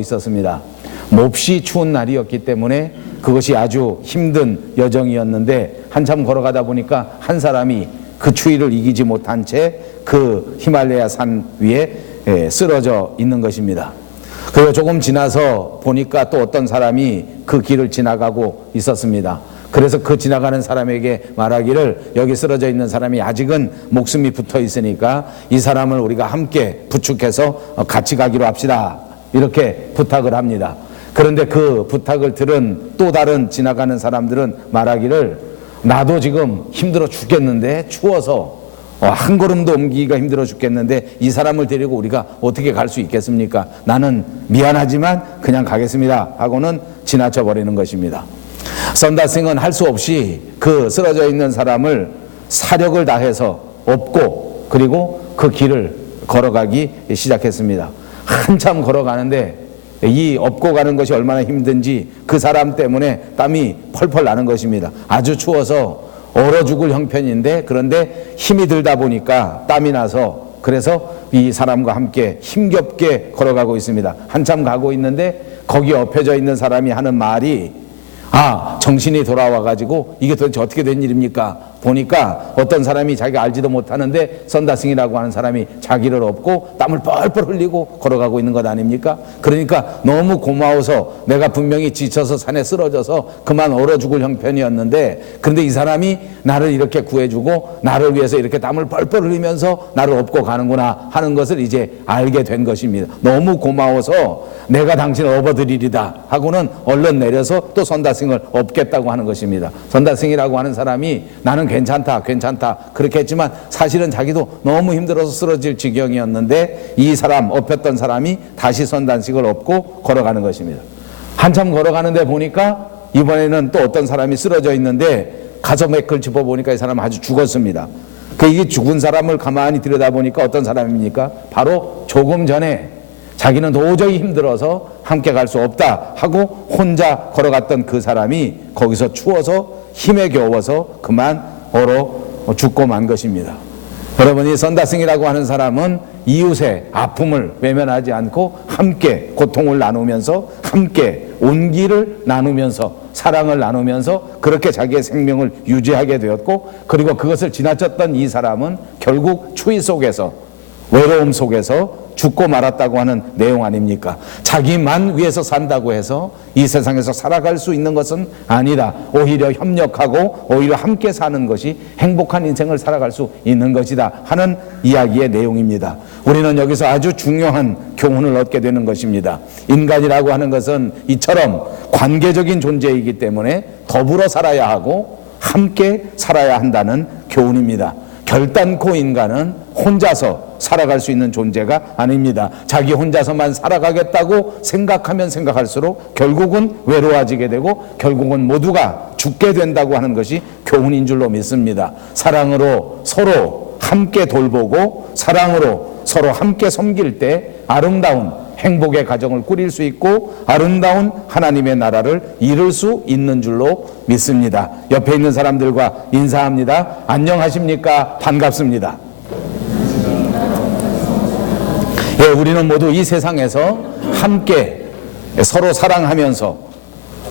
있었습니다. 몹시 추운 날이었기 때문에 그것이 아주 힘든 여정이었는데 한참 걸어가다 보니까 한 사람이 그 추위를 이기지 못한 채 그 히말라야 산 위에 쓰러져 있는 것입니다. 그리고 조금 지나서 보니까 또 어떤 사람이 그 길을 지나가고 있었습니다. 그래서 그 지나가는 사람에게 말하기를, 여기 쓰러져 있는 사람이 아직은 목숨이 붙어 있으니까 이 사람을 우리가 함께 부축해서 같이 가기로 합시다, 이렇게 부탁을 합니다. 그런데 그 부탁을 들은 또 다른 지나가는 사람들은 말하기를, 나도 지금 힘들어 죽겠는데, 추워서 한 걸음도 옮기기가 힘들어 죽겠는데 이 사람을 데리고 우리가 어떻게 갈 수 있겠습니까? 나는 미안하지만 그냥 가겠습니다 하고는 지나쳐 버리는 것입니다. 선다싱은 할 수 없이 그 쓰러져 있는 사람을 사력을 다해서 업고 그리고 그 길을 걸어가기 시작했습니다. 한참 걸어가는데 이 업고 가는 것이 얼마나 힘든지 그 사람 때문에 땀이 펄펄 나는 것입니다. 아주 추워서 얼어 죽을 형편인데, 그런데 힘이 들다 보니까 땀이 나서, 그래서 이 사람과 함께 힘겹게 걸어가고 있습니다. 한참 가고 있는데 거기 엎혀져 있는 사람이 하는 말이, 정신이 돌아와가지고 이게 도대체 어떻게 된 일입니까? 보니까 어떤 사람이 자기가 알지도 못하는데 선다싱이라고 하는 사람이 자기를 업고 땀을 뻘뻘 흘리고 걸어가고 있는 것 아닙니까? 그러니까 너무 고마워서, 내가 분명히 지쳐서 산에 쓰러져서 그만 얼어 죽을 형편이었는데, 그런데 이 사람이 나를 이렇게 구해주고 나를 위해서 이렇게 땀을 뻘뻘 흘리면서 나를 업고 가는구나 하는 것을 이제 알게 된 것입니다. 너무 고마워서 내가 당신을 업어드리리다 하고는 얼른 내려서 또 선다싱을 업겠다고 하는 것입니다. 선다싱이라고 하는 사람이 나는 괜찮다 그렇게 했지만 사실은 자기도 너무 힘들어서 쓰러질 지경이었는데 이 사람, 업혔던 사람이 다시 선다싱을 업고 걸어가는 것입니다. 한참 걸어가는데 보니까 이번에는 또 어떤 사람이 쓰러져 있는데 가슴에 걸 짚어보니까 이 사람은 아주 죽었습니다. 이게 죽은 사람을 가만히 들여다보니까 어떤 사람입니까? 바로 조금 전에 자기는 도저히 힘들어서 함께 갈 수 없다 하고 혼자 걸어갔던 그 사람이 거기서 추워서 힘에 겨워서 그만 얼어 죽고 만 것입니다. 여러분, 이 선다싱이라고 하는 사람은 이웃의 아픔을 외면하지 않고 함께 고통을 나누면서, 함께 온기를 나누면서, 사랑을 나누면서 그렇게 자기의 생명을 유지하게 되었고, 그리고 그것을 지나쳤던 이 사람은 결국 추위 속에서, 외로움 속에서 죽고 말았다고 하는 내용 아닙니까? 자기만 위해서 산다고 해서 이 세상에서 살아갈 수 있는 것은 아니다. 오히려 협력하고 오히려 함께 사는 것이 행복한 인생을 살아갈 수 있는 것이다 하는 이야기의 내용입니다. 우리는 여기서 아주 중요한 교훈을 얻게 되는 것입니다. 인간이라고 하는 것은 이처럼 관계적인 존재이기 때문에 더불어 살아야 하고 함께 살아야 한다는 교훈입니다. 결단코 인간은 혼자서 살아갈 수 있는 존재가 아닙니다. 자기 혼자서만 살아가겠다고 생각하면 생각할수록 결국은 외로워지게 되고 결국은 모두가 죽게 된다고 하는 것이 교훈인 줄로 믿습니다. 사랑으로 서로 함께 돌보고 사랑으로 서로 함께 섬길 때 아름다운 행복의 가정을 꾸릴 수 있고 아름다운 하나님의 나라를 이룰 수 있는 줄로 믿습니다. 옆에 있는 사람들과 인사합니다. 안녕하십니까? 반갑습니다. 우리는 모두 이 세상에서 함께 서로 사랑하면서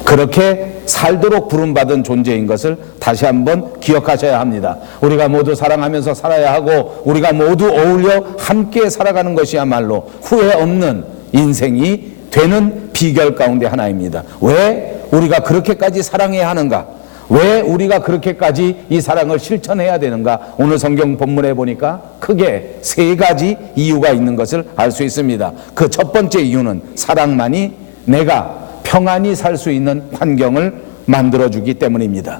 그렇게 살도록 부름받은 존재인 것을 다시 한번 기억하셔야 합니다. 우리가 모두 사랑하면서 살아야 하고 우리가 모두 어울려 함께 살아가는 것이야말로 후회 없는 인생이 되는 비결 가운데 하나입니다. 왜 우리가 그렇게까지 사랑해야 하는가? 왜 우리가 그렇게까지 이 사랑을 실천해야 되는가? 오늘 성경 본문에 보니까 크게 세 가지 이유가 있는 것을 알 수 있습니다. 그 첫 번째 이유는 사랑만이 내가 평안히 살 수 있는 환경을 만들어주기 때문입니다.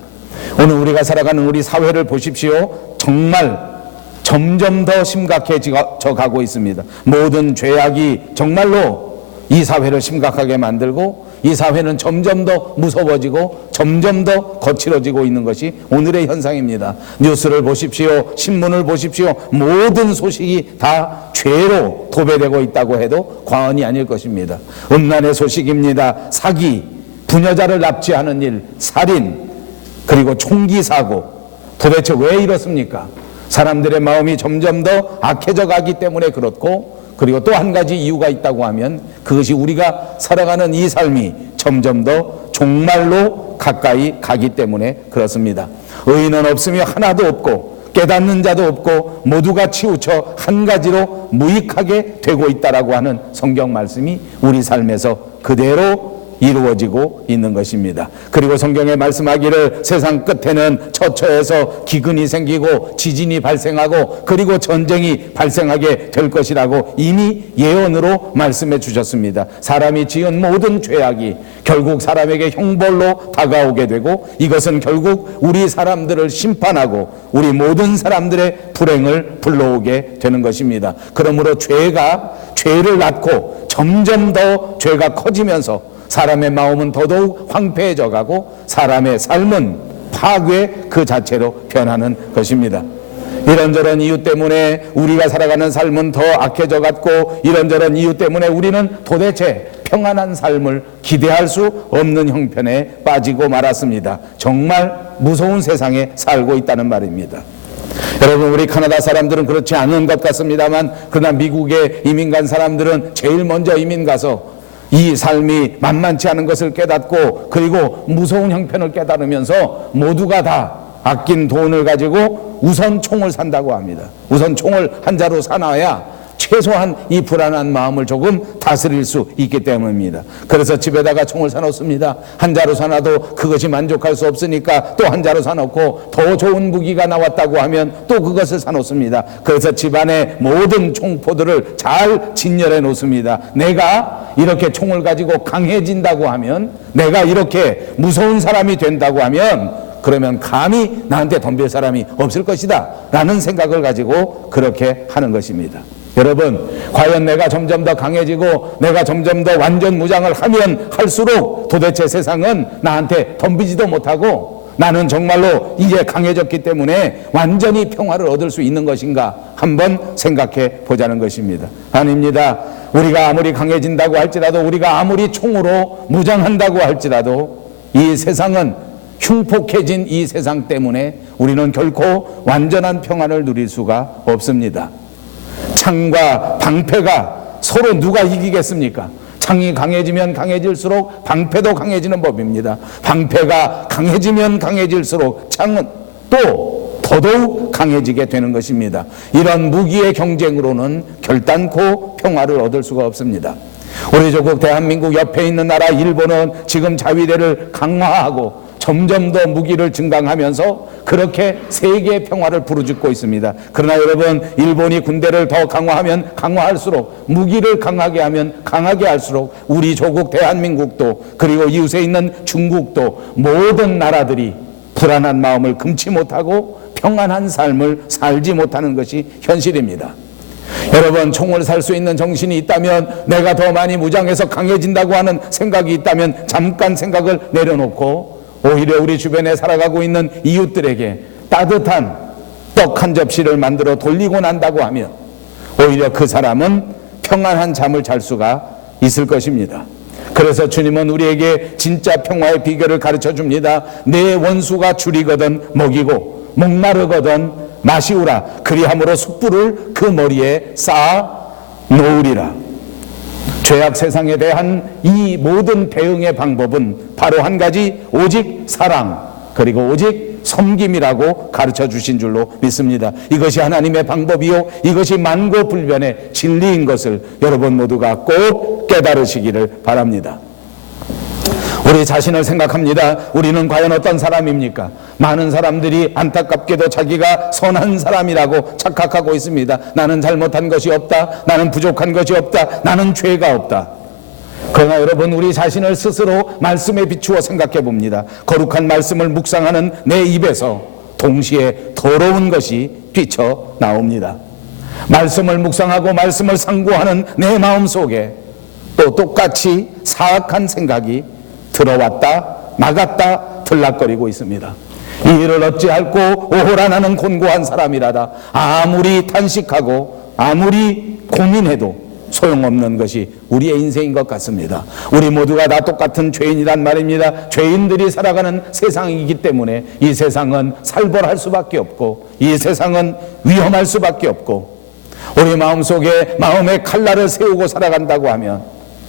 오늘 우리가 살아가는 우리 사회를 보십시오. 정말 점점 더 심각해져 가고 있습니다. 모든 죄악이 정말로 이 사회를 심각하게 만들고 이 사회는 점점 더 무서워지고 점점 더 거칠어지고 있는 것이 오늘의 현상입니다. 뉴스를 보십시오. 신문을 보십시오. 모든 소식이 다 죄로 도배되고 있다고 해도 과언이 아닐 것입니다. 음란의 소식입니다. 사기, 부녀자를 납치하는 일, 살인, 그리고 총기 사고. 도대체 왜 이렇습니까? 사람들의 마음이 점점 더 악해져 가기 때문에 그렇고 그리고 또 한 가지 이유가 있다고 하면 그것이 우리가 살아가는 이 삶이 점점 더 종말로 가까이 가기 때문에 그렇습니다. 의인은 없으며 하나도 없고 깨닫는 자도 없고 모두가 치우쳐 한 가지로 무익하게 되고 있다라고 하는 성경 말씀이 우리 삶에서 그대로 이루어지고 있는 것입니다. 그리고 성경에 말씀하기를 세상 끝에는 처처에서 기근이 생기고 지진이 발생하고 그리고 전쟁이 발생하게 될 것이라고 이미 예언으로 말씀해 주셨습니다. 사람이 지은 모든 죄악이 결국 사람에게 형벌로 다가오게 되고 이것은 결국 우리 사람들을 심판하고 우리 모든 사람들의 불행을 불러오게 되는 것입니다. 그러므로 죄가 죄를 낳고 점점 더 죄가 커지면서 사람의 마음은 더더욱 황폐해져 가고 사람의 삶은 파괴 그 자체로 변하는 것입니다. 이런저런 이유 때문에 우리가 살아가는 삶은 더 악해져 갔고 이런저런 이유 때문에 우리는 도대체 평안한 삶을 기대할 수 없는 형편에 빠지고 말았습니다. 정말 무서운 세상에 살고 있다는 말입니다. 여러분, 우리 카나다 사람들은 그렇지 않은 것 같습니다만 그러나 미국에 이민 간 사람들은 제일 먼저 이민 가서 이 삶이 만만치 않은 것을 깨닫고 그리고 무서운 형편을 깨달으면서 모두가 다 아낀 돈을 가지고 우선 총을 산다고 합니다. 우선 총을 한 자루 사놔야 최소한 이 불안한 마음을 조금 다스릴 수 있기 때문입니다. 그래서 집에다가 총을 사놓습니다. 한 자루 사놔도 그것이 만족할 수 없으니까 또 한 자루 사놓고 더 좋은 무기가 나왔다고 하면 또 그것을 사놓습니다. 그래서 집안의 모든 총포들을 잘 진열해 놓습니다. 내가 이렇게 총을 가지고 강해진다고 하면, 내가 이렇게 무서운 사람이 된다고 하면 그러면 감히 나한테 덤빌 사람이 없을 것이다 라는 생각을 가지고 그렇게 하는 것입니다. 여러분, 과연 내가 점점 더 강해지고 내가 점점 더 완전 무장을 하면 할수록 도대체 세상은 나한테 덤비지도 못하고 나는 정말로 이제 강해졌기 때문에 완전히 평화를 얻을 수 있는 것인가 한번 생각해 보자는 것입니다. 아닙니다. 우리가 아무리 강해진다고 할지라도, 우리가 아무리 총으로 무장한다고 할지라도 이 세상은 흉폭해진 이 세상 때문에 우리는 결코 완전한 평안을 누릴 수가 없습니다. 창과 방패가 서로 누가 이기겠습니까? 창이 강해지면 강해질수록 방패도 강해지는 법입니다. 방패가 강해지면 강해질수록 창은 또 더더욱 강해지게 되는 것입니다. 이런 무기의 경쟁으로는 결단코 평화를 얻을 수가 없습니다. 우리 조국 대한민국 옆에 있는 나라 일본은 지금 자위대를 강화하고 점점 더 무기를 증강하면서 그렇게 세계 평화를 부르짖고 있습니다. 그러나 여러분, 일본이 군대를 더 강화하면 강화할수록, 무기를 강하게 하면 강하게 할수록 우리 조국 대한민국도 그리고 이웃에 있는 중국도 모든 나라들이 불안한 마음을 금치 못하고 평안한 삶을 살지 못하는 것이 현실입니다. 여러분, 총을 살 수 있는 정신이 있다면, 내가 더 많이 무장해서 강해진다고 하는 생각이 있다면 잠깐 생각을 내려놓고 오히려 우리 주변에 살아가고 있는 이웃들에게 따뜻한 떡 한 접시를 만들어 돌리고 난다고 하면 오히려 그 사람은 평안한 잠을 잘 수가 있을 것입니다. 그래서 주님은 우리에게 진짜 평화의 비결을 가르쳐 줍니다. 내 원수가 줄이거든 먹이고 목마르거든 마시우라. 그리함으로 숯불을 그 머리에 쌓아 놓으리라. 죄악 세상에 대한 이 모든 대응의 방법은 바로 한 가지, 오직 사랑 그리고 오직 섬김이라고 가르쳐 주신 줄로 믿습니다. 이것이 하나님의 방법이요, 이것이 만고불변의 진리인 것을 여러분 모두가 꼭 깨달으시기를 바랍니다. 우리 자신을 생각합니다. 우리는 과연 어떤 사람입니까? 많은 사람들이 안타깝게도 자기가 선한 사람이라고 착각하고 있습니다. 나는 잘못한 것이 없다. 나는 부족한 것이 없다. 나는 죄가 없다. 그러나 여러분, 우리 자신을 스스로 말씀에 비추어 생각해 봅니다. 거룩한 말씀을 묵상하는 내 입에서 동시에 더러운 것이 뛰쳐나옵니다. 말씀을 묵상하고 말씀을 상고하는 내 마음 속에 또 똑같이 사악한 생각이 들어왔다 나갔다 들락거리고 있습니다. 이 일을 어찌할꼬 오호라 나는 곤고한 사람이라다. 아무리 탄식하고 아무리 고민해도 소용없는 것이 우리의 인생인 것 같습니다. 우리 모두가 다 똑같은 죄인이란 말입니다. 죄인들이 살아가는 세상이기 때문에 이 세상은 살벌할 수밖에 없고 이 세상은 위험할 수밖에 없고 우리 마음속에 마음의 칼날을 세우고 살아간다고 하면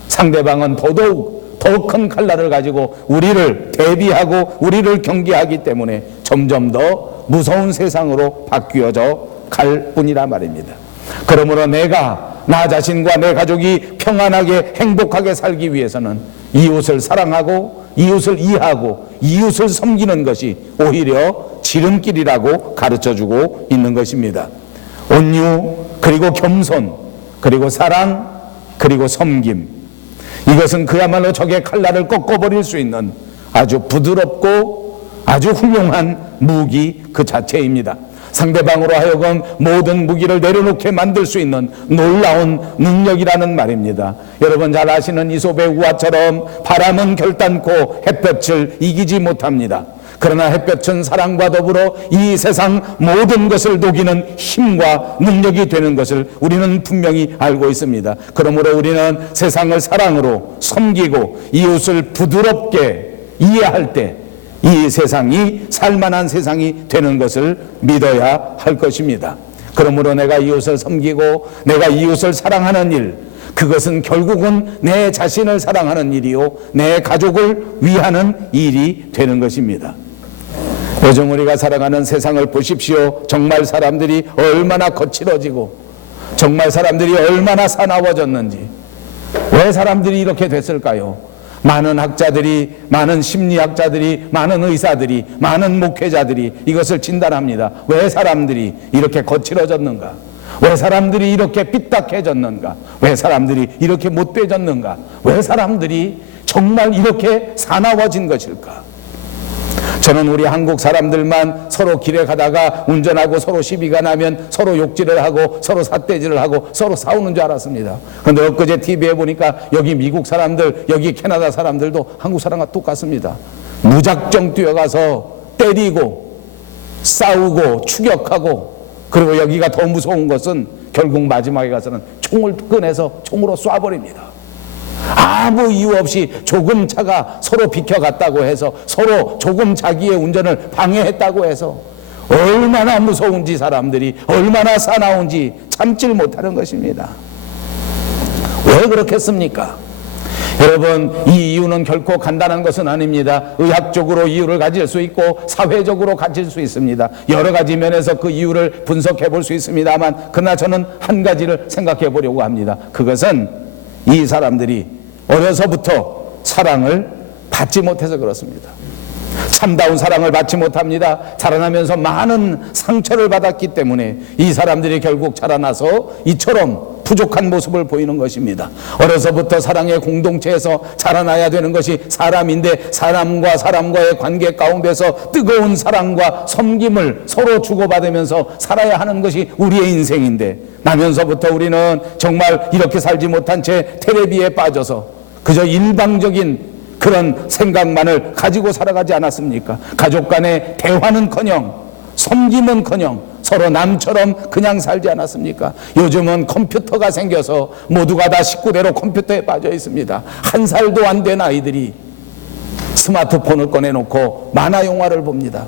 상대방은 더더욱 더 큰 칼날을 가지고 우리를 대비하고 우리를 경계하기 때문에 점점 더 무서운 세상으로 바뀌어져 갈 뿐이라 말입니다. 그러므로 내가 나 자신과 내 가족이 평안하게 행복하게 살기 위해서는 이웃을 사랑하고 이웃을 이해하고 이웃을 섬기는 것이 오히려 지름길이라고 가르쳐주고 있는 것입니다. 온유, 그리고 겸손, 그리고 사랑, 그리고 섬김, 이것은 그야말로 적의 칼날을 꺾어버릴 수 있는 아주 부드럽고 아주 훌륭한 무기 그 자체입니다. 상대방으로 하여금 모든 무기를 내려놓게 만들 수 있는 놀라운 능력이라는 말입니다. 여러분 잘 아시는 이솝의 우화처럼 바람은 결단코 햇볕을 이기지 못합니다. 그러나 햇볕은 사랑과 더불어 이 세상 모든 것을 녹이는 힘과 능력이 되는 것을 우리는 분명히 알고 있습니다. 그러므로 우리는 세상을 사랑으로 섬기고 이웃을 부드럽게 이해할 때 이 세상이 살만한 세상이 되는 것을 믿어야 할 것입니다. 그러므로 내가 이웃을 섬기고 내가 이웃을 사랑하는 일, 그것은 결국은 내 자신을 사랑하는 일이요 내 가족을 위하는 일이 되는 것입니다. 요즘 우리가 살아가는 세상을 보십시오. 정말 사람들이 얼마나 거칠어지고 정말 사람들이 얼마나 사나워졌는지. 왜 사람들이 이렇게 됐을까요? 많은 학자들이, 많은 심리학자들이, 많은 의사들이, 많은 목회자들이 이것을 진단합니다. 왜 사람들이 이렇게 거칠어졌는가? 왜 사람들이 이렇게 삐딱해졌는가? 왜 사람들이 이렇게 못돼졌는가? 왜 사람들이 정말 이렇게 사나워진 것일까? 저는 우리 한국 사람들만 서로 길에 가다가 운전하고 서로 시비가 나면 서로 욕질을 하고 서로 삿대질을 하고 서로 싸우는 줄 알았습니다. 그런데 엊그제 TV에 보니까 여기 미국 사람들, 여기 캐나다 사람들도 한국 사람과 똑같습니다. 무작정 뛰어가서 때리고 싸우고 추격하고, 그리고 여기가 더 무서운 것은 결국 마지막에 가서는 총을 꺼내서 총으로 쏴버립니다. 아무 이유 없이 조금 차가 서로 비켜갔다고 해서 서로 조금 자기의 운전을 방해했다고 해서 얼마나 무서운지, 사람들이 얼마나 사나운지 참질 못하는 것입니다. 왜 그렇겠습니까? 여러분, 이 이유는 결코 간단한 것은 아닙니다. 의학적으로 이유를 가질 수 있고 사회적으로 가질 수 있습니다. 여러 가지 면에서 그 이유를 분석해 볼 수 있습니다만, 그러나 저는 한 가지를 생각해 보려고 합니다. 그것은 이 사람들이 어려서부터 사랑을 받지 못해서 그렇습니다. 참다운 사랑을 받지 못합니다. 자라나면서 많은 상처를 받았기 때문에 이 사람들이 결국 자라나서 이처럼 부족한 모습을 보이는 것입니다. 어려서부터 사랑의 공동체에서 자라나야 되는 것이 사람인데, 사람과 사람과의 관계 가운데서 뜨거운 사랑과 섬김을 서로 주고받으면서 살아야 하는 것이 우리의 인생인데, 나면서부터 우리는 정말 이렇게 살지 못한 채 텔레비에 빠져서 그저 일방적인 그런 생각만을 가지고 살아가지 않았습니까? 가족 간의 대화는커녕 섬김은커녕 서로 남처럼 그냥 살지 않았습니까? 요즘은 컴퓨터가 생겨서 모두가 다 식구대로 컴퓨터에 빠져 있습니다. 1살도 안 된 아이들이 스마트폰을 꺼내놓고 만화 영화를 봅니다.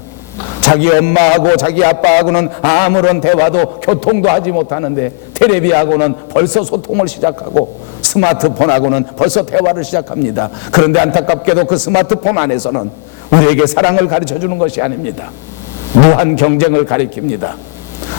자기 엄마하고 자기 아빠하고는 아무런 대화도 교통도 하지 못하는데 텔레비하고는 벌써 소통을 시작하고 스마트폰하고는 벌써 대화를 시작합니다. 그런데 안타깝게도 그 스마트폰 안에서는 우리에게 사랑을 가르쳐주는 것이 아닙니다. 무한 경쟁을 가리킵니다.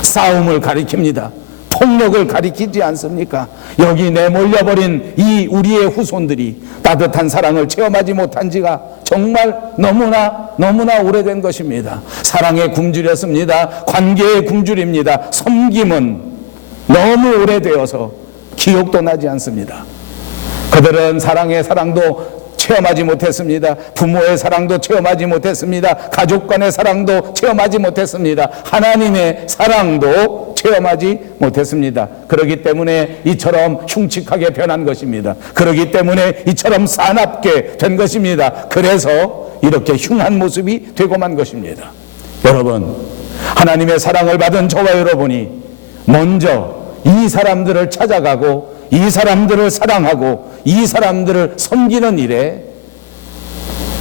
싸움을 가리킵니다. 폭력을 가리키지 않습니까? 여기 내몰려버린 이 우리의 후손들이 따뜻한 사랑을 체험하지 못한 지가 정말 너무나 오래된 것입니다. 사랑에 굶주렸습니다. 관계에 굶주립니다. 섬김은 너무 오래되어서 기억도 나지 않습니다. 그들은 사랑의 사랑도 체험하지 못했습니다. 부모의 사랑도 체험하지 못했습니다. 가족 간의 사랑도 체험하지 못했습니다. 하나님의 사랑도 체험하지 못했습니다. 그렇기 때문에 이처럼 흉측하게 변한 것입니다. 그렇기 때문에 이처럼 사납게 된 것입니다. 그래서 이렇게 흉한 모습이 되고만 것입니다. 여러분, 하나님의 사랑을 받은 저와 여러분이 먼저 이 사람들을 찾아가고 이 사람들을 사랑하고 이 사람들을 섬기는 일에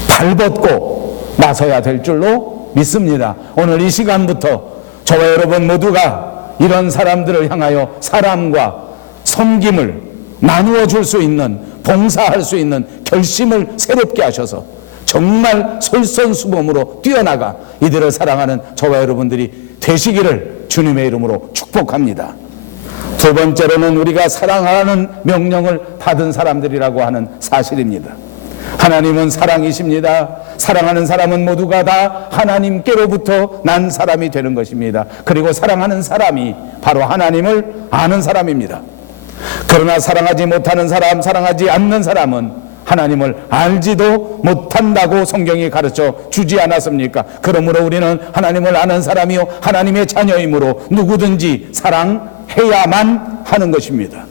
발벗고 나서야 될 줄로 믿습니다. 오늘 이 시간부터 저와 여러분 모두가 이런 사람들을 향하여 사랑과 섬김을 나누어 줄 수 있는, 봉사할 수 있는 결심을 새롭게 하셔서 정말 솔선수범으로 뛰어나가 이들을 사랑하는 저와 여러분들이 되시기를 주님의 이름으로 축복합니다. 두 번째로는 우리가 사랑하는 명령을 받은 사람들이라고 하는 사실입니다. 하나님은 사랑이십니다. 사랑하는 사람은 모두가 다 하나님께로부터 난 사람이 되는 것입니다. 그리고 사랑하는 사람이 바로 하나님을 아는 사람입니다. 그러나 사랑하지 못하는 사람, 사랑하지 않는 사람은 하나님을 알지도 못한다고 성경이 가르쳐 주지 않았습니까? 그러므로 우리는 하나님을 아는 사람이요 하나님의 자녀이므로 누구든지 사랑해야만 하는 것입니다.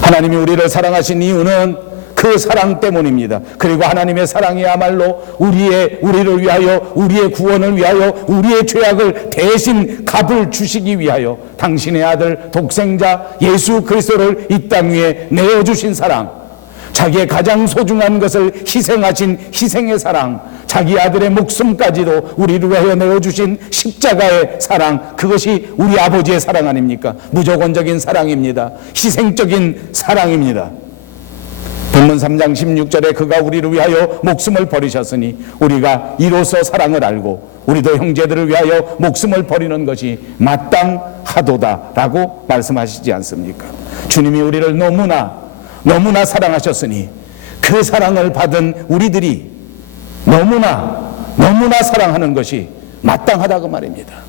하나님이 우리를 사랑하신 이유는 그 사랑 때문입니다. 그리고 하나님의 사랑이야말로 우리를 위하여, 우리의 구원을 위하여, 우리의 죄악을 대신 값을 주시기 위하여 당신의 아들 독생자 예수 그리스도를 이 땅 위에 내어주신 사랑, 자기의 가장 소중한 것을 희생하신 희생의 사랑, 자기 아들의 목숨까지도 우리를 위하여 내어주신 십자가의 사랑, 그것이 우리 아버지의 사랑 아닙니까? 무조건적인 사랑입니다. 희생적인 사랑입니다. 본문 3장 16절에 그가 우리를 위하여 목숨을 버리셨으니 우리가 이로써 사랑을 알고 우리도 형제들을 위하여 목숨을 버리는 것이 마땅하도다라고 말씀하시지 않습니까? 주님이 우리를 너무나 사랑하셨으니 그 사랑을 받은 우리들이 너무나 사랑하는 것이 마땅하다고 말입니다.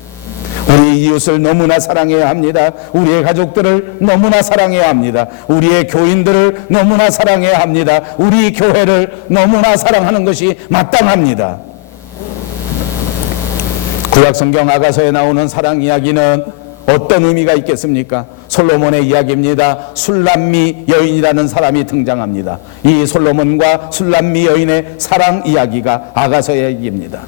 우리 이웃을 너무나 사랑해야 합니다. 우리의 가족들을 너무나 사랑해야 합니다. 우리의 교인들을 너무나 사랑해야 합니다. 우리 교회를 너무나 사랑하는 것이 마땅합니다. 구약성경 아가서에 나오는 사랑 이야기는 어떤 의미가 있겠습니까? 솔로몬의 이야기입니다. 술람미 여인이라는 사람이 등장합니다. 이 솔로몬과 술람미 여인의 사랑 이야기가 아가서의 이야기입니다.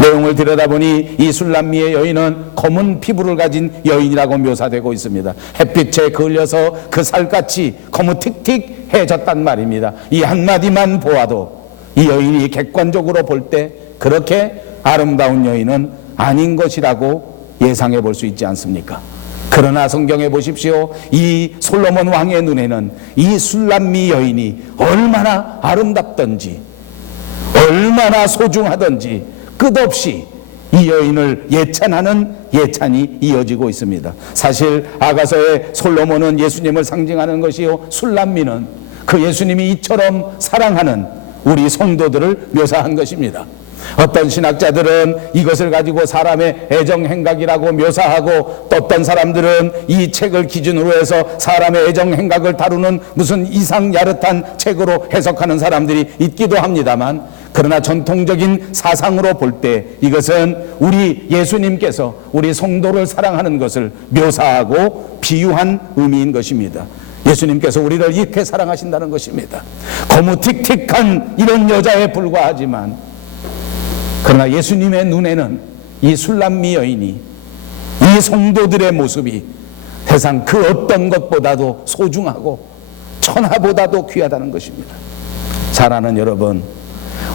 내용을 들여다보니 이 술람미의 여인은 검은 피부를 가진 여인이라고 묘사되고 있습니다. 햇빛에 그을려서 그 살같이 거무틱틱해졌단 말입니다. 이 한마디만 보아도 이 여인이 객관적으로 볼 때 그렇게 아름다운 여인은 아닌 것이라고 예상해 볼 수 있지 않습니까? 그러나 성경에 보십시오. 이 솔로몬 왕의 눈에는 이 술람미 여인이 얼마나 아름답던지, 얼마나 소중하던지 끝없이 이 여인을 예찬하는 예찬이 이어지고 있습니다. 사실 아가서의 솔로몬은 예수님을 상징하는 것이요, 술람미는 그 예수님이 이처럼 사랑하는 우리 성도들을 묘사한 것입니다. 어떤 신학자들은 이것을 가지고 사람의 애정 행각이라고 묘사하고, 또 어떤 사람들은 이 책을 기준으로 해서 사람의 애정 행각을 다루는 무슨 이상 야릇한 책으로 해석하는 사람들이 있기도 합니다만, 그러나 전통적인 사상으로 볼 때 이것은 우리 예수님께서 우리 성도를 사랑하는 것을 묘사하고 비유한 의미인 것입니다. 예수님께서 우리를 이렇게 사랑하신다는 것입니다. 거무틱틱한 이런 여자에 불과하지만, 그러나 예수님의 눈에는 이 술람미 여인이, 이 성도들의 모습이 세상 그 어떤 것보다도 소중하고 천하보다도 귀하다는 것입니다. 사랑하는 여러분,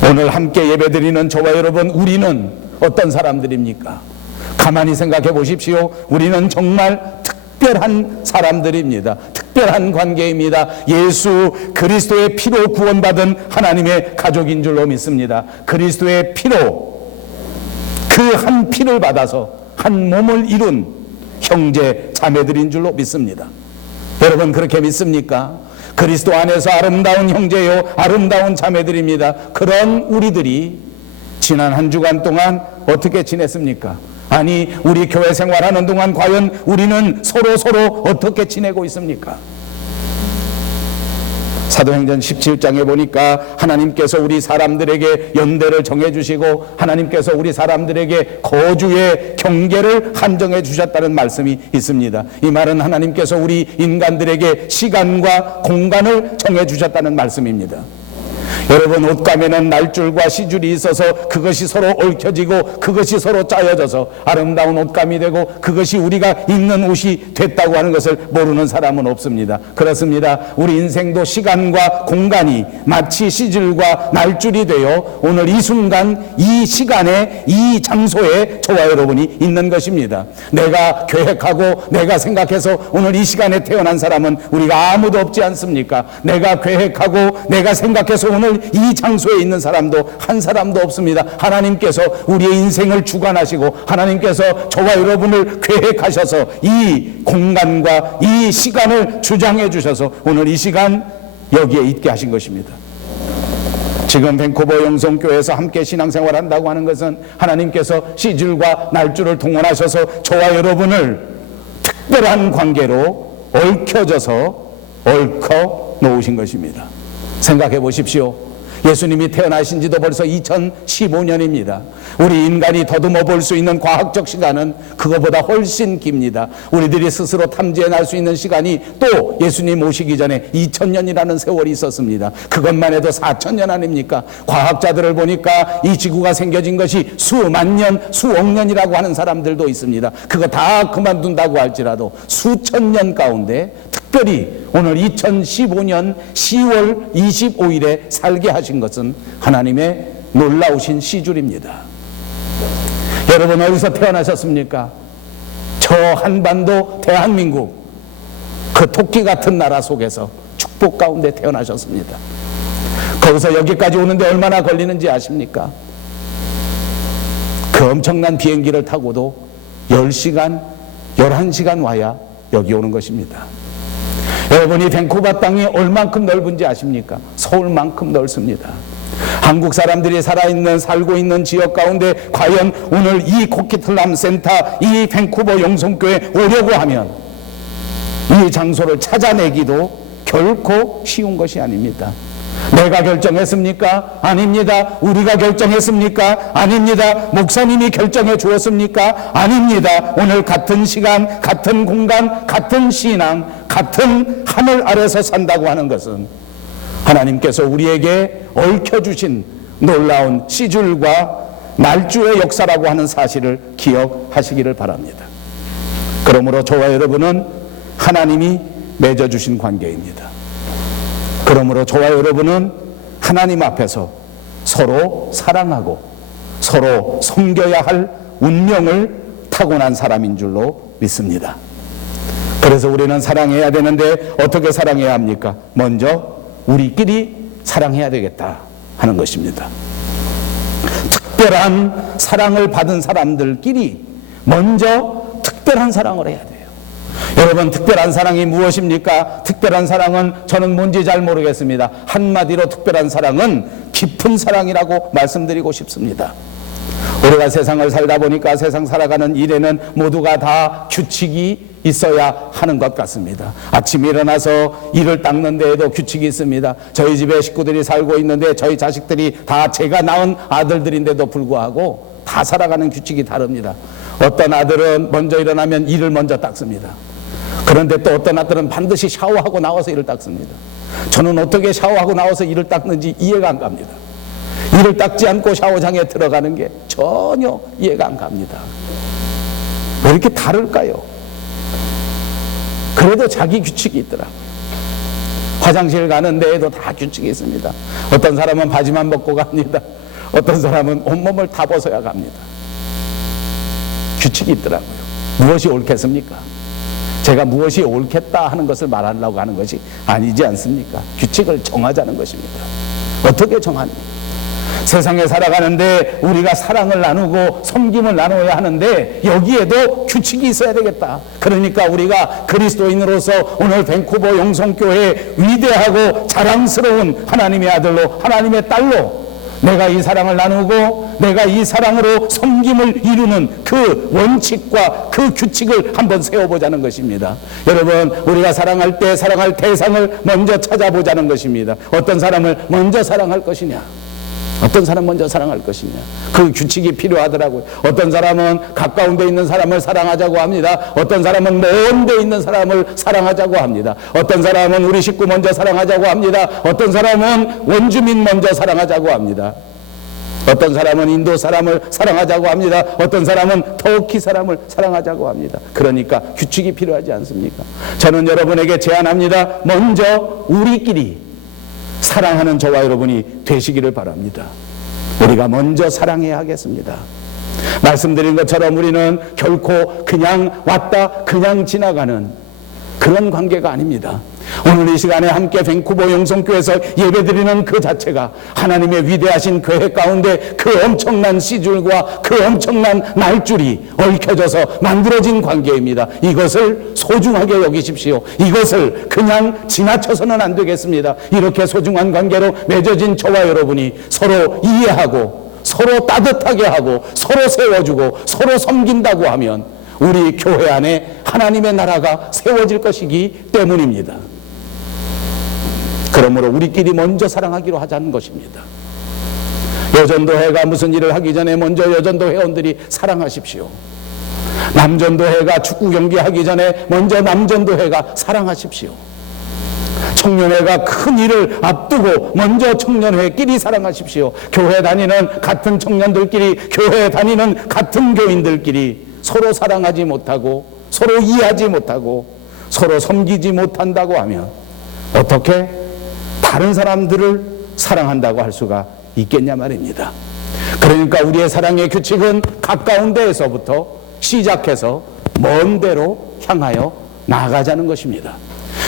오늘 함께 예배드리는 저와 여러분, 우리는 어떤 사람들입니까? 가만히 생각해 보십시오. 우리는 정말 특별한 사람들입니다. 특별한 관계입니다. 예수 그리스도의 피로 구원받은 하나님의 가족인 줄로 믿습니다. 그리스도의 피로, 그 한 피를 받아서 한 몸을 이룬 형제 자매들인 줄로 믿습니다. 여러분 그렇게 믿습니까? 그리스도 안에서 아름다운 형제요, 아름다운 자매들입니다. 그런 우리들이 지난 한 주간 동안 어떻게 지냈습니까? 아니, 우리 교회 생활하는 동안 과연 우리는 서로 어떻게 지내고 있습니까? 사도행전 17장에 보니까 하나님께서 우리 사람들에게 연대를 정해주시고 하나님께서 우리 사람들에게 거주의 경계를 한정해 주셨다는 말씀이 있습니다. 이 말은 하나님께서 우리 인간들에게 시간과 공간을 정해 주셨다는 말씀입니다. 여러분, 옷감에는 날줄과 시줄이 있어서 그것이 서로 얽혀지고 그것이 서로 짜여져서 아름다운 옷감이 되고 그것이 우리가 입는 옷이 됐다고 하는 것을 모르는 사람은 없습니다. 그렇습니다. 우리 인생도 시간과 공간이 마치 시줄과 날줄이 되어 오늘 이 순간 이 시간에 이 장소에 저와 여러분이 있는 것입니다. 내가 계획하고 내가 생각해서 오늘 이 시간에 태어난 사람은 우리가 아무도 없지 않습니까? 내가 계획하고 내가 생각해서 오늘 이 장소에 있는 사람도 한 사람도 없습니다. 하나님께서 우리의 인생을 주관하시고 하나님께서 저와 여러분을 계획하셔서 이 공간과 이 시간을 주장해 주셔서 오늘 이 시간 여기에 있게 하신 것입니다. 지금 밴쿠버 영성교회에서 함께 신앙생활 한다고 하는 것은 하나님께서 시줄과 날줄을 동원하셔서 저와 여러분을 특별한 관계로 얽혀져서 얽어 놓으신 것입니다. 생각해 보십시오. 예수님이 태어나신 지도 벌써 2015년입니다. 우리 인간이 더듬어 볼 수 있는 과학적 시간은 그거보다 훨씬 깁니다. 우리들이 스스로 탐지해낼 수 있는 시간이 또 예수님 오시기 전에 2000년이라는 세월이 있었습니다. 그것만 해도 4000년 아닙니까? 과학자들을 보니까 이 지구가 생겨진 것이 수만 년, 수억 년이라고 하는 사람들도 있습니다. 그거 다 그만둔다고 할지라도 수천 년 가운데 특별히 오늘 2015년 10월 25일에 살게 하신 것은 하나님의 놀라우신 시줄입니다. 여러분, 어디서 태어나셨습니까? 저 한반도 대한민국 그 토끼 같은 나라 속에서 축복 가운데 태어나셨습니다. 거기서 여기까지 오는데 얼마나 걸리는지 아십니까? 그 엄청난 비행기를 타고도 10시간, 11시간 와야 여기 오는 것입니다. 여러분이 밴쿠버 땅이 얼만큼 넓은지 아십니까? 서울만큼 넓습니다. 한국 사람들이 살고 있는 지역 가운데 과연 오늘 이 코키틀람 센터, 이 밴쿠버 영성교회 오려고 하면 이 장소를 찾아내기도 결코 쉬운 것이 아닙니다. 내가 결정했습니까? 아닙니다. 우리가 결정했습니까? 아닙니다. 목사님이 결정해 주었습니까? 아닙니다. 오늘 같은 시간, 같은 공간, 같은 신앙, 같은 하늘 아래서 산다고 하는 것은 하나님께서 우리에게 얽혀주신 놀라운 시줄과 날주의 역사라고 하는 사실을 기억하시기를 바랍니다. 그러므로 저와 여러분은 하나님이 맺어주신 관계입니다. 그러므로 저와 여러분은 하나님 앞에서 서로 사랑하고 서로 섬겨야 할 운명을 타고난 사람인 줄로 믿습니다. 그래서 우리는 사랑해야 되는데 어떻게 사랑해야 합니까? 먼저 우리끼리 사랑해야 되겠다 하는 것입니다. 특별한 사랑을 받은 사람들끼리 먼저 특별한 사랑을 해야 돼요. 여러분, 특별한 사랑이 무엇입니까? 특별한 사랑은 저는 뭔지 잘 모르겠습니다. 한마디로 특별한 사랑은 깊은 사랑이라고 말씀드리고 싶습니다. 우리가 세상을 살다 보니까 세상 살아가는 일에는 모두가 다 규칙이 있어야 하는 것 같습니다. 아침에 일어나서 이를 닦는 데에도 규칙이 있습니다. 저희 집에 식구들이 살고 있는데 저희 자식들이 다 제가 낳은 아들들인데도 불구하고 다 살아가는 규칙이 다릅니다. 어떤 아들은 먼저 일어나면 이를 먼저 닦습니다. 그런데 또 어떤 아들은 반드시 샤워하고 나와서 이를 닦습니다. 저는 어떻게 샤워하고 나와서 이를 닦는지 이해가 안 갑니다. 이를 닦지 않고 샤워장에 들어가는 게 전혀 이해가 안 갑니다. 왜 이렇게 다를까요? 그래도 자기 규칙이 있더라고요. 화장실 가는 데에도 다 규칙이 있습니다. 어떤 사람은 바지만 벗고 갑니다. 어떤 사람은 온몸을 다 벗어야 갑니다. 규칙이 있더라고요. 무엇이 옳겠습니까? 제가 무엇이 옳겠다 하는 것을 말하려고 하는 것이 아니지 않습니까? 규칙을 정하자는 것입니다. 어떻게 정합니까? 세상에 살아가는데 우리가 사랑을 나누고 섬김을 나눠야 하는데 여기에도 규칙이 있어야 되겠다. 그러니까 우리가 그리스도인으로서 오늘 밴쿠버 영성교회 위대하고 자랑스러운 하나님의 아들로, 하나님의 딸로 내가 이 사랑을 나누고 내가 이 사랑으로 섬김을 이루는 그 원칙과 그 규칙을 한번 세워보자는 것입니다. 여러분, 우리가 사랑할 때 사랑할 대상을 먼저 찾아보자는 것입니다. 어떤 사람을 먼저 사랑할 것이냐, 어떤 사람 먼저 사랑할 것이냐. 그 규칙이 필요하더라고요. 어떤 사람은 가까운 데 있는 사람을 사랑하자고 합니다. 어떤 사람은 먼 데 있는 사람을 사랑하자고 합니다. 어떤 사람은 우리 식구 먼저 사랑하자고 합니다. 어떤 사람은 원주민 먼저 사랑하자고 합니다. 어떤 사람은 인도 사람을 사랑하자고 합니다. 어떤 사람은 터키 사람을 사랑하자고 합니다. 그러니까 규칙이 필요하지 않습니까? 저는 여러분에게 제안합니다. 먼저 우리끼리 사랑하는 저와 여러분이 되시기를 바랍니다. 우리가 먼저 사랑해야 하겠습니다. 말씀드린 것처럼 우리는 결코 그냥 왔다 그냥 지나가는 그런 관계가 아닙니다. 오늘 이 시간에 함께 밴쿠버 영성교회에서 예배드리는 그 자체가 하나님의 위대하신 계획 가운데 그 엄청난 씨줄과 그 엄청난 날줄이 얽혀져서 만들어진 관계입니다. 이것을 소중하게 여기십시오. 이것을 그냥 지나쳐서는 안 되겠습니다. 이렇게 소중한 관계로 맺어진 저와 여러분이 서로 이해하고 서로 따뜻하게 하고 서로 세워주고 서로 섬긴다고 하면 우리 교회 안에 하나님의 나라가 세워질 것이기 때문입니다. 그러므로 우리끼리 먼저 사랑하기로 하자는 것입니다. 여전도회가 무슨 일을 하기 전에 먼저 여전도 회원들이 사랑하십시오. 남전도회가 축구 경기 하기 전에 먼저 남전도회가 사랑하십시오. 청년회가 큰 일을 앞두고 먼저 청년회끼리 사랑하십시오. 교회 다니는 같은 청년들끼리, 교회 다니는 같은 교인들끼리 서로 사랑하지 못하고 서로 이해하지 못하고 서로 섬기지 못한다고 하면 어떻게 다른 사람들을 사랑한다고 할 수가 있겠냐 말입니다. 그러니까 우리의 사랑의 규칙은 가까운 데에서부터 시작해서 먼 데로 향하여 나아가자는 것입니다.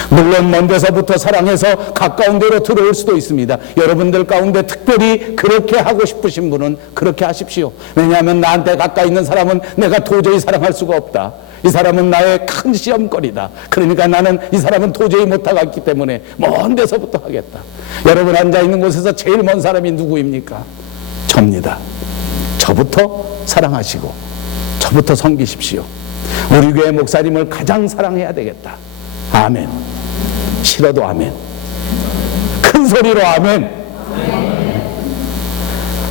물론 먼 데서부터 사랑해서 가까운 데로 들어올 수도 있습니다. 여러분들 가운데 특별히 그렇게 하고 싶으신 분은 그렇게 하십시오. 왜냐하면 나한테 가까이 있는 사람은 내가 도저히 사랑할 수가 없다. 이 사람은 나의 큰 시험거리다. 그러니까 나는 이 사람은 도저히 못하겠기 때문에 먼 데서부터 하겠다. 여러분 앉아있는 곳에서 제일 먼 사람이 누구입니까? 접니다. 저부터 사랑하시고 저부터 섬기십시오. 우리 교회 목사님을 가장 사랑해야 되겠다. 아멘. 싫어도 아멘. 큰 소리로 아멘.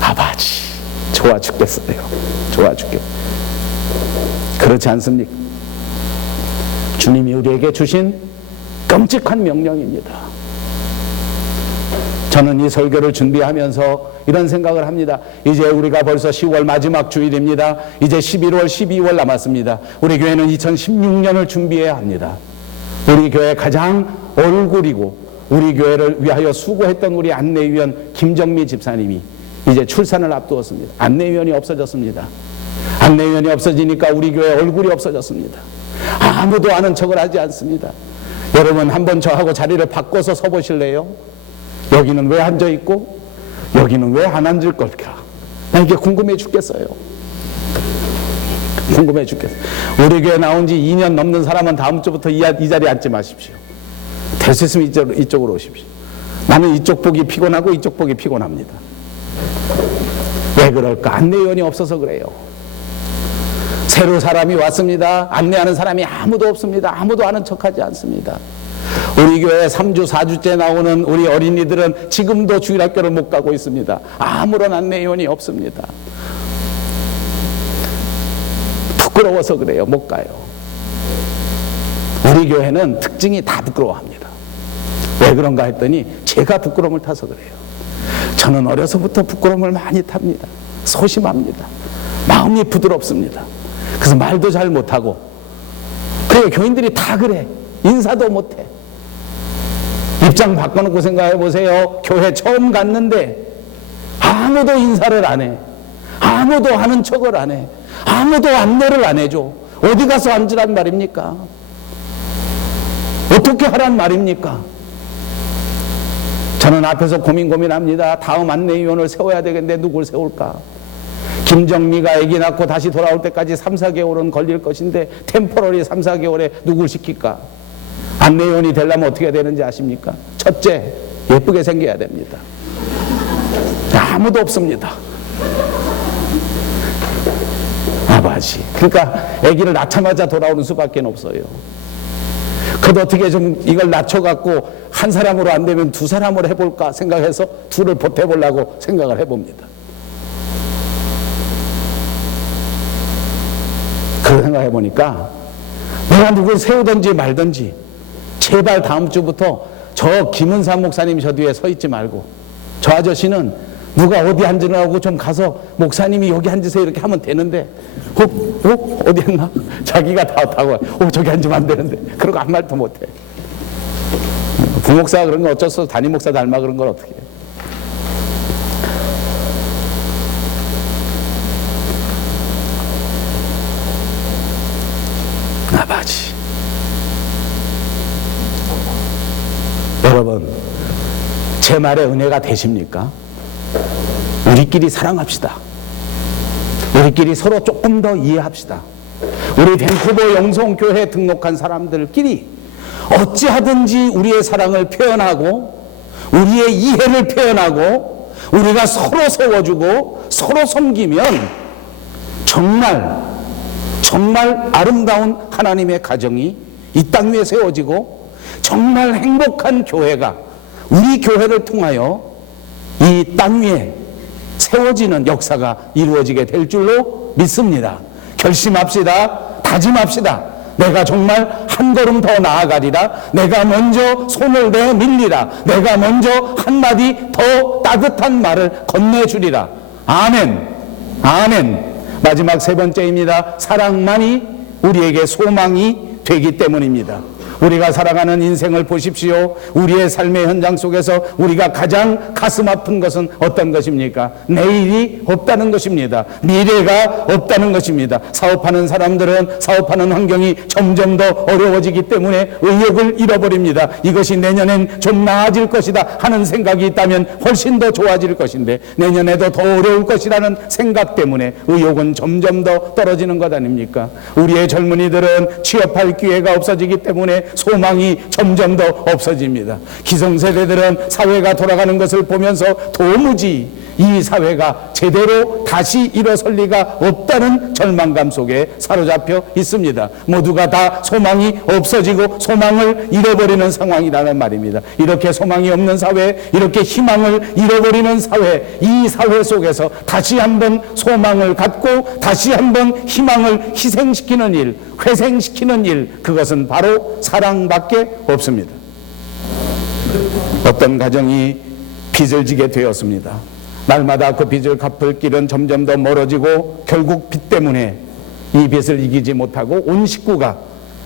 아버지 좋아 죽겠어요. 좋아 죽겠어요. 그렇지 않습니까? 주님이 우리에게 주신 끔찍한 명령입니다. 저는 이 설교를 준비하면서 이런 생각을 합니다. 이제 우리가 벌써 10월 마지막 주일입니다. 이제 11월, 12월 남았습니다. 우리 교회는 2016년을 준비해야 합니다. 우리 교회 가장 얼굴이고 우리 교회를 위하여 수고했던 우리 안내위원 김정미 집사님이 이제 출산을 앞두었습니다. 안내위원이 없어졌습니다. 안내위원이 없어지니까 우리 교회 얼굴이 없어졌습니다. 아무도 아는 척을 하지 않습니다. 여러분 한번 저하고 자리를 바꿔서 서보실래요? 여기는 왜 앉아있고 여기는 왜 안 앉을 걸까? 나 이게 궁금해 죽겠어요. 궁금해 죽겠어요. 우리 교회 나온 지 2년 넘는 사람은 다음 주부터 이 자리에 앉지 마십시오. 될 수 있으면 이쪽으로 오십시오. 나는 이쪽 보기 피곤하고 이쪽 보기 피곤합니다. 왜 그럴까? 안내위원이 없어서 그래요. 새로 사람이 왔습니다. 안내하는 사람이 아무도 없습니다. 아무도 아는 척하지 않습니다. 우리 교회 3주 4주째 나오는 우리 어린이들은 지금도 주일학교를 못 가고 있습니다. 아무런 안내위원이 없습니다. 부끄러워서 그래요. 못 가요. 우리 교회는 특징이 다 부끄러워합니다. 왜 그런가 했더니 제가 부끄러움을 타서 그래요. 저는 어려서부터 부끄러움을 많이 탑니다. 소심합니다. 마음이 부드럽습니다. 그래서 말도 잘 못하고 그래 교인들이 다 그래. 인사도 못해. 입장 바꿔놓고 생각해 보세요. 교회 처음 갔는데 아무도 인사를 안 해. 아무도 하는 척을 안 해. 아무도 안내를 안 해줘. 어디 가서 앉으란 말입니까? 어떻게 하란 말입니까? 저는 앞에서 고민합니다. 다음 안내위원을 세워야 되겠는데 누굴 세울까? 김정미가 아기 낳고 다시 돌아올 때까지 3, 4개월은 걸릴 것인데 템포러리 3, 4개월에 누굴 시킬까? 안내위원이 되려면 어떻게 되는지 아십니까? 첫째, 예쁘게 생겨야 됩니다. 아무도 없습니다. 아버지. 그러니까 아기를 낳자마자 돌아오는 수밖에 없어요. 그래도 어떻게 좀 이걸 낮춰갖고 한 사람으로 안 되면 두 사람으로 해볼까 생각해서 둘을 보태보려고 생각을 해봅니다. 그렇게 생각해보니까 내가 누굴 세우든지 말든지 제발 다음 주부터 저 김은삼 목사님 저 뒤에 서 있지 말고 저 아저씨는 누가 어디 앉으라고 좀 가서 목사님이 여기 앉으세요 이렇게 하면 되는데 어디 앉나? 자기가 다 하고 저기 앉으면 안 되는데 그러고 아무 말도 못해. 부목사가 그런 거 어쩔 수 없어. 담임 목사 닮아 그런 걸 어떻게 해. 아버지, 여러분 제 말에 은혜가 되십니까? 우리끼리 사랑합시다. 우리끼리 서로 조금 더 이해합시다. 우리 밴쿠버 영성교회 등록한 사람들끼리 어찌하든지 우리의 사랑을 표현하고 우리의 이해를 표현하고 우리가 서로 세워주고 서로 섬기면 정말 아름다운 하나님의 가정이 이 땅 위에 세워지고 정말 행복한 교회가 우리 교회를 통하여 이 땅 위에 세워지는 역사가 이루어지게 될 줄로 믿습니다. 결심합시다. 다짐합시다. 내가 정말 한 걸음 더 나아가리라. 내가 먼저 손을 내밀리라. 내가 먼저 한마디 더 따뜻한 말을 건네주리라. 아멘. 아멘. 마지막 세 번째입니다. 사랑만이 우리에게 소망이 되기 때문입니다. 우리가 살아가는 인생을 보십시오. 우리의 삶의 현장 속에서 우리가 가장 가슴 아픈 것은 어떤 것입니까? 내일이 없다는 것입니다. 미래가 없다는 것입니다. 사업하는 사람들은 사업하는 환경이 점점 더 어려워지기 때문에 의욕을 잃어버립니다. 이것이 내년엔 좀 나아질 것이다 하는 생각이 있다면 훨씬 더 좋아질 것인데 내년에도 더 어려울 것이라는 생각 때문에 의욕은 점점 더 떨어지는 것 아닙니까? 우리의 젊은이들은 취업할 기회가 없어지기 때문에 소망이 점점 더 없어집니다. 기성세대들은 사회가 돌아가는 것을 보면서 도무지 이 사회가 제대로 다시 일어설 리가 없다는 절망감 속에 사로잡혀 있습니다. 모두가 다 소망이 없어지고 소망을 잃어버리는 상황이라는 말입니다. 이렇게 소망이 없는 사회, 이렇게 희망을 잃어버리는 사회, 이 사회 속에서 다시 한번 소망을 갖고 다시 한번 희망을 희생시키는 일, 회생시키는 일, 그것은 바로 사랑밖에 없습니다. 어떤 가정이 빚을 지게 되었습니다. 날마다 그 빚을 갚을 길은 점점 더 멀어지고 결국 빚 때문에 이 빚을 이기지 못하고 온 식구가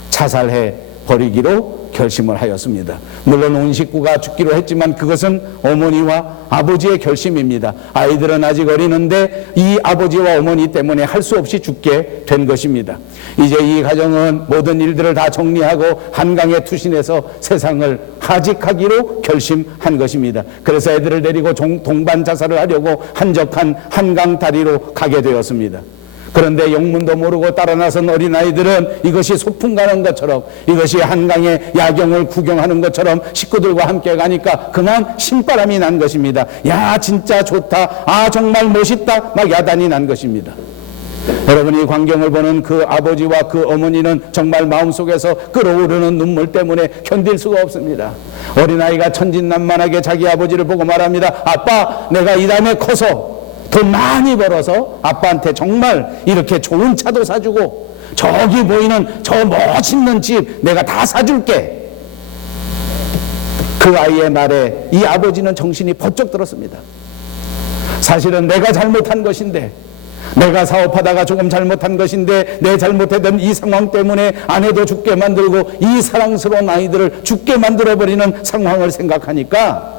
자살해 버리기로 결심을 하였습니다. 물론 온 식구가 죽기로 했지만 그것은 어머니와 아버지의 결심입니다. 아이들은 아직 어리는데 이 아버지와 어머니 때문에 할 수 없이 죽게 된 것입니다. 이제 이 가정은 모든 일들을 다 정리하고 한강에 투신해서 세상을 하직하기로 결심한 것입니다. 그래서 애들을 데리고 동반 자살을 하려고 한적한 한강 다리로 가게 되었습니다. 그런데 영문도 모르고 따라 나선 어린아이들은 이것이 소풍 가는 것처럼, 이것이 한강의 야경을 구경하는 것처럼 식구들과 함께 가니까 그만 신바람이 난 것입니다. 야, 진짜 좋다. 아, 정말 멋있다. 막 야단이 난 것입니다. 여러분, 이 광경을 보는 그 아버지와 그 어머니는 정말 마음속에서 끓어오르는 눈물 때문에 견딜 수가 없습니다. 어린아이가 천진난만하게 자기 아버지를 보고 말합니다. 아빠, 내가 이 다음에 커서 돈 많이 벌어서 아빠한테 정말 이렇게 좋은 차도 사주고 저기 보이는 저 멋있는 집 내가 다 사줄게. 그 아이의 말에 이 아버지는 정신이 번쩍 들었습니다. 사실은 내가 잘못한 것인데, 내가 사업하다가 조금 잘못한 것인데 내 잘못했던 이 상황 때문에 아내도 죽게 만들고 이 사랑스러운 아이들을 죽게 만들어버리는 상황을 생각하니까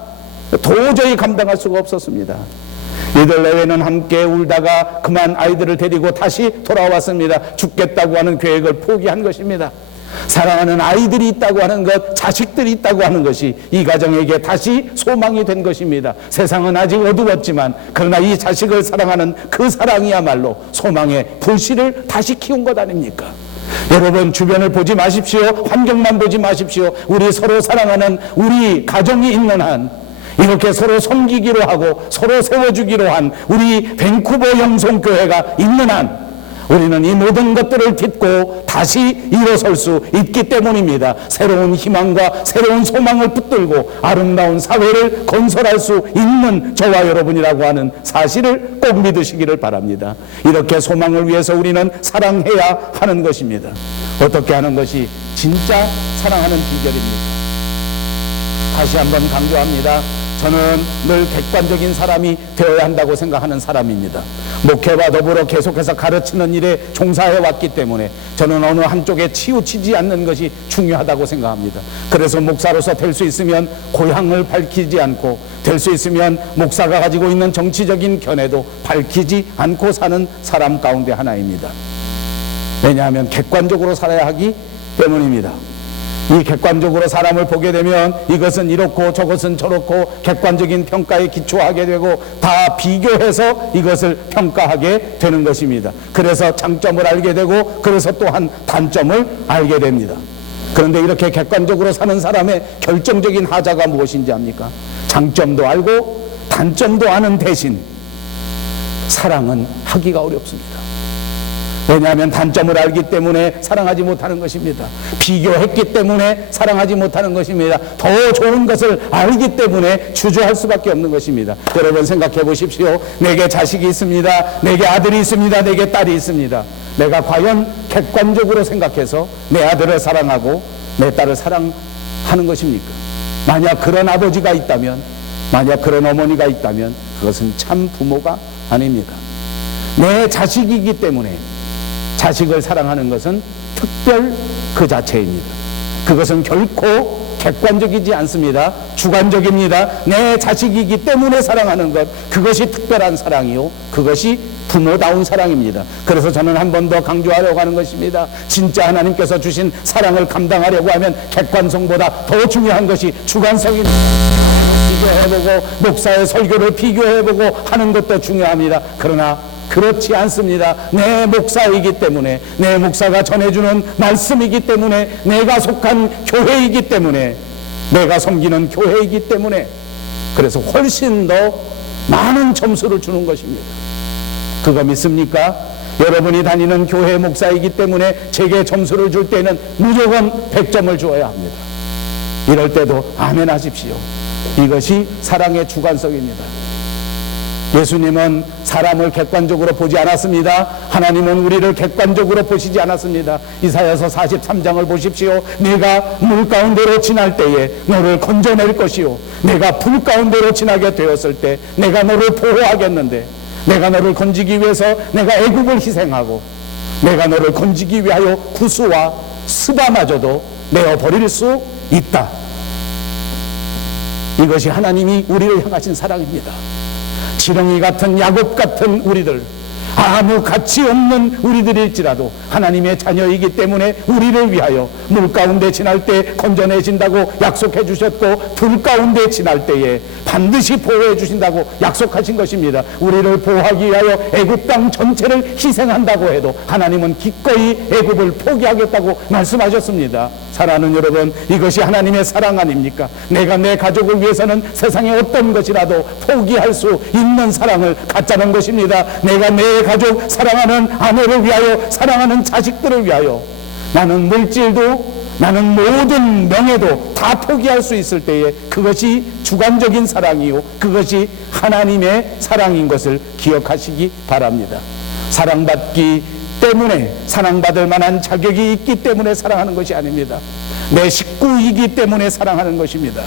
도저히 감당할 수가 없었습니다. 이들 내외는 함께 울다가 그만 아이들을 데리고 다시 돌아왔습니다. 죽겠다고 하는 계획을 포기한 것입니다. 사랑하는 아이들이 있다고 하는 것, 자식들이 있다고 하는 것이 이 가정에게 다시 소망이 된 것입니다. 세상은 아직 어두웠지만 그러나 이 자식을 사랑하는 그 사랑이야말로 소망의 불씨를 다시 키운 것 아닙니까? 여러분, 주변을 보지 마십시오. 환경만 보지 마십시오. 우리 서로 사랑하는 우리 가정이 있는 한, 이렇게 서로 섬기기로 하고 서로 세워주기로 한 우리 밴쿠버 영성교회가 있는 한 우리는 이 모든 것들을 딛고 다시 일어설 수 있기 때문입니다. 새로운 희망과 새로운 소망을 붙들고 아름다운 사회를 건설할 수 있는 저와 여러분이라고 하는 사실을 꼭 믿으시기를 바랍니다. 이렇게 소망을 위해서 우리는 사랑해야 하는 것입니다. 어떻게 하는 것이 진짜 사랑하는 비결입니까? 다시 한번 강조합니다. 저는 늘 객관적인 사람이 되어야 한다고 생각하는 사람입니다. 목회와 더불어 계속해서 가르치는 일에 종사해 왔기 때문에 저는 어느 한쪽에 치우치지 않는 것이 중요하다고 생각합니다. 그래서 목사로서 될 수 있으면 고향을 밝히지 않고, 될 수 있으면 목사가 가지고 있는 정치적인 견해도 밝히지 않고 사는 사람 가운데 하나입니다. 왜냐하면 객관적으로 살아야 하기 때문입니다. 이 객관적으로 사람을 보게 되면 이것은 이렇고 저것은 저렇고 객관적인 평가에 기초하게 되고 다 비교해서 이것을 평가하게 되는 것입니다. 그래서 장점을 알게 되고 그래서 또한 단점을 알게 됩니다. 그런데 이렇게 객관적으로 사는 사람의 결정적인 하자가 무엇인지 압니까? 장점도 알고 단점도 아는 대신 사랑은 하기가 어렵습니다. 왜냐하면 단점을 알기 때문에 사랑하지 못하는 것입니다. 비교했기 때문에 사랑하지 못하는 것입니다. 더 좋은 것을 알기 때문에 주저할 수밖에 없는 것입니다. 여러분 생각해 보십시오. 내게 자식이 있습니다. 내게 아들이 있습니다. 내게 딸이 있습니다. 내가 과연 객관적으로 생각해서 내 아들을 사랑하고 내 딸을 사랑하는 것입니까? 만약 그런 아버지가 있다면, 만약 그런 어머니가 있다면 그것은 참 부모가 아닙니다. 내 자식이기 때문에 자식을 사랑하는 것은 특별 그 자체입니다. 그것은 결코 객관적이지 않습니다. 주관적입니다. 내 자식이기 때문에 사랑하는 것, 그것이 특별한 사랑이요, 그것이 부모다운 사랑입니다. 그래서 저는 한 번 더 강조하려고 하는 것입니다. 진짜 하나님께서 주신 사랑을 감당하려고 하면 객관성보다 더 중요한 것이 주관성입니다. 비교해보고 목사의 설교를 비교해보고 하는 것도 중요합니다. 그러나 그렇지 않습니다. 내 목사이기 때문에, 내 목사가 전해주는 말씀이기 때문에, 내가 속한 교회이기 때문에, 내가 섬기는 교회이기 때문에, 그래서 훨씬 더 많은 점수를 주는 것입니다. 그거 믿습니까? 여러분이 다니는 교회 목사이기 때문에 제게 점수를 줄 때는 무조건 100점을 주어야 합니다. 이럴 때도 아멘 하십시오. 이것이 사랑의 주관성입니다. 예수님은 사람을 객관적으로 보지 않았습니다. 하나님은 우리를 객관적으로 보시지 않았습니다. 이사야서 43장을 보십시오. 내가 물 가운데로 지날 때에 너를 건져낼 것이요, 내가 불 가운데로 지나게 되었을 때 내가 너를 보호하겠는데, 내가 너를 건지기 위해서 내가 애국을 희생하고, 내가 너를 건지기 위하여 구수와 스바마저도 내어버릴 수 있다. 이것이 하나님이 우리를 향하신 사랑입니다. 지렁이 같은 야곱 같은 우리들, 아무 가치 없는 우리들일지라도 하나님의 자녀이기 때문에 우리를 위하여 물 가운데 지날 때 건져내신다고 약속해 주셨고, 불 가운데 지날 때에 반드시 보호해 주신다고 약속하신 것입니다. 우리를 보호하기 위하여 애굽 땅 전체를 희생한다고 해도 하나님은 기꺼이 애굽을 포기하겠다고 말씀하셨습니다. 사랑하는 여러분, 이것이 하나님의 사랑 아닙니까? 내가 내 가족을 위해서는 세상의 어떤 것이라도 포기할 수 있는 사랑을 갖자는 것입니다. 내가 내 가족, 사랑하는 아내를 위하여, 사랑하는 자식들을 위하여 나는 물질도, 나는 모든 명예도 다 포기할 수 있을 때에 그것이 주관적인 사랑이요, 그것이 하나님의 사랑인 것을 기억하시기 바랍니다. 사랑받기 때문에, 사랑받을 만한 자격이 있기 때문에 사랑하는 것이 아닙니다. 내 식구이기 때문에 사랑하는 것입니다.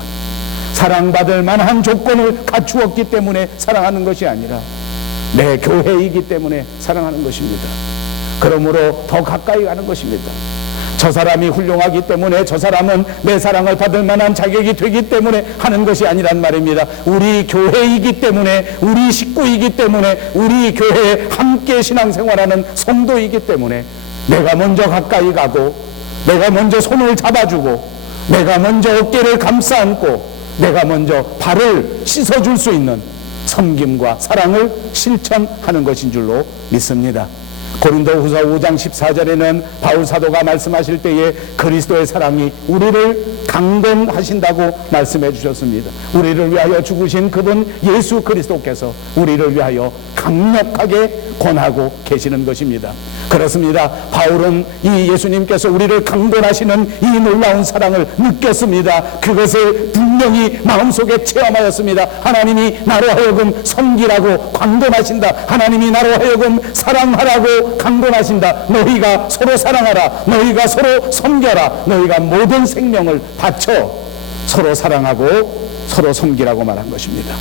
사랑받을 만한 조건을 갖추었기 때문에 사랑하는 것이 아니라 내 교회이기 때문에 사랑하는 것입니다. 그러므로 더 가까이 가는 것입니다. 저 사람이 훌륭하기 때문에, 저 사람은 내 사랑을 받을 만한 자격이 되기 때문에 하는 것이 아니란 말입니다. 우리 교회이기 때문에, 우리 식구이기 때문에, 우리 교회에 함께 신앙생활하는 성도이기 때문에 내가 먼저 가까이 가고, 내가 먼저 손을 잡아주고, 내가 먼저 어깨를 감싸 안고, 내가 먼저 발을 씻어줄 수 있는 섬김과 사랑을 실천하는 것인 줄로 믿습니다. 고린도후서 5장 14절에는 바울 사도가 말씀하실 때에 그리스도의 사랑이 우리를 강건하신다고 말씀해 주셨습니다. 우리를 위하여 죽으신 그분 예수 그리스도께서 우리를 위하여 강력하게 권하고 계시는 것입니다. 그렇습니다. 바울은 이 예수님께서 우리를 강권하시는 이 놀라운 사랑을 느꼈습니다. 그것을 분명히 마음속에 체험하였습니다. 하나님이 나로 하여금 섬기라고 강권하신다. 하나님이 나로 하여금 사랑하라고 강권하신다. 너희가 서로 사랑하라. 너희가 서로 섬겨라. 너희가 모든 생명을 바쳐 서로 사랑하고 서로 섬기라고 말한 것입니다.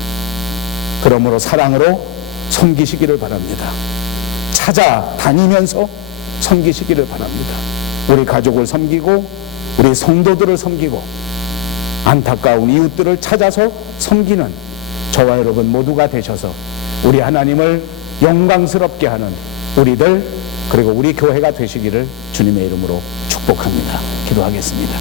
그러므로 사랑으로 섬기시기를 바랍니다. 찾아다니면서 섬기시기를 바랍니다. 우리 가족을 섬기고 우리 성도들을 섬기고 안타까운 이웃들을 찾아서 섬기는 저와 여러분 모두가 되셔서 우리 하나님을 영광스럽게 하는 우리들, 그리고 우리 교회가 되시기를 주님의 이름으로 축복합니다. 기도하겠습니다.